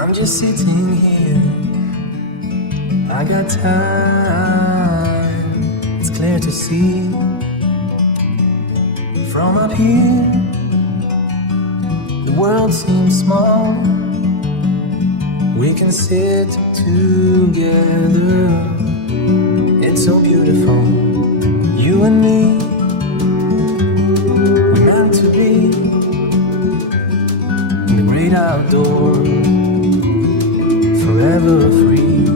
I'm just sitting here. I got time. It's clear to see from up here. The world seems small. We can sit together. It's so beautiful. You and me, we're meant to be in the great outdoors, forever free.